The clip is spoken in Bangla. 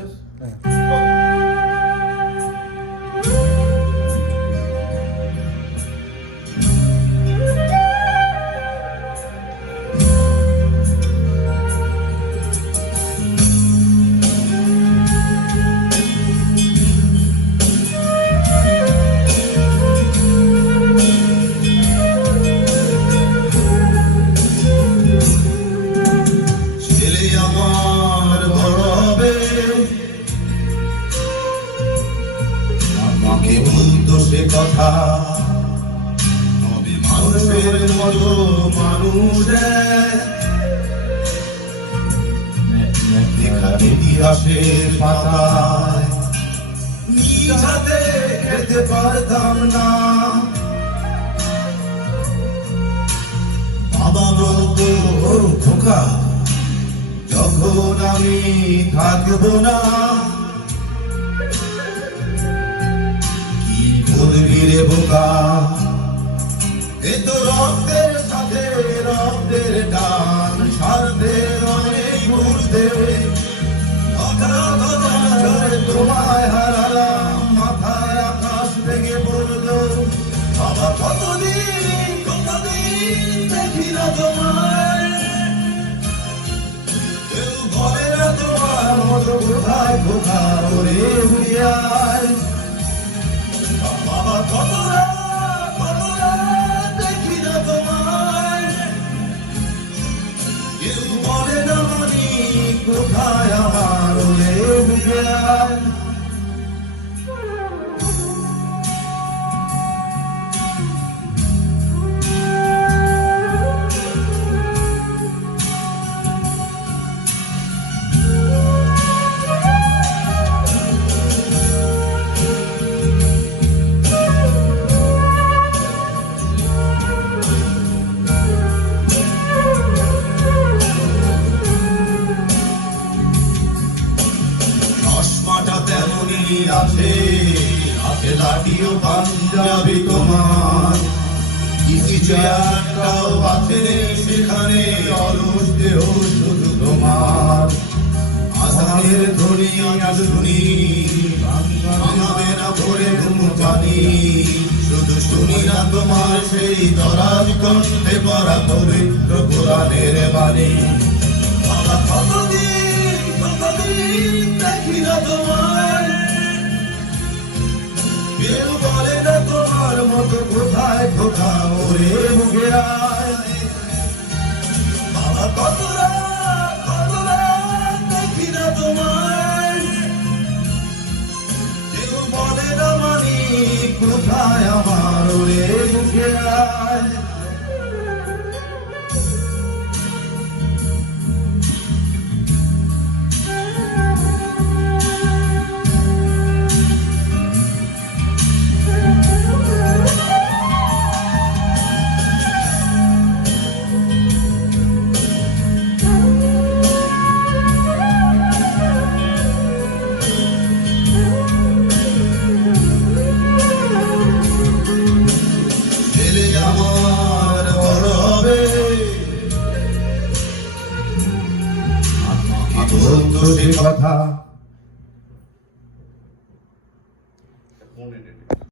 দিচ্ছিস? আমাকে বলতো সে কথা মানুষের মতো মানুষ ইতিহাসের পাতায় নিজাতে খেতে পারতাম না। বাবা বলতো খোকা যখন আমি থাকবো না রে বোকা, এ তো রক্তের সাথে রক্তের টান, স্বার্থের অনেক ঘুরতে তোমায় হারালাম, মাথায় আকাশ ভেঙে পড়লো। বাবা কতদিন দেখি না তোমায়, কেউ বলে না তোমার মতো কোথায় খোকা ওরে ভুলিয়ায়। বাবা কত রাত দেখি না তোমায়, কেউ বলে না মানি কোথায় আমার ওরে বুঝায়। আছে আছে লাঠিও পাঞ্জাবি তোমার, কিছু চেয়ারটাও আছে সেখানে অলস দেহ শুধু তোমার। আসামের ধ্বনি শুনি ভাঙাবে না ভরে ঘুম পানি, শুধু শুনি না তোমার সেই দরাজ কণ্ঠে পড়া পবিত্র কোরআনের বাণী। বাবা কতদিন দেখি না তোমায়, কেউ বলে না তোমার মতো কোথায় খোকা ওরে মুখে আয়। বাবা কত রাত দেখি না তোমায়, কেউ বলে না মানি কোথায় আমার ওরে মুখে আয়। বলতো সে কথা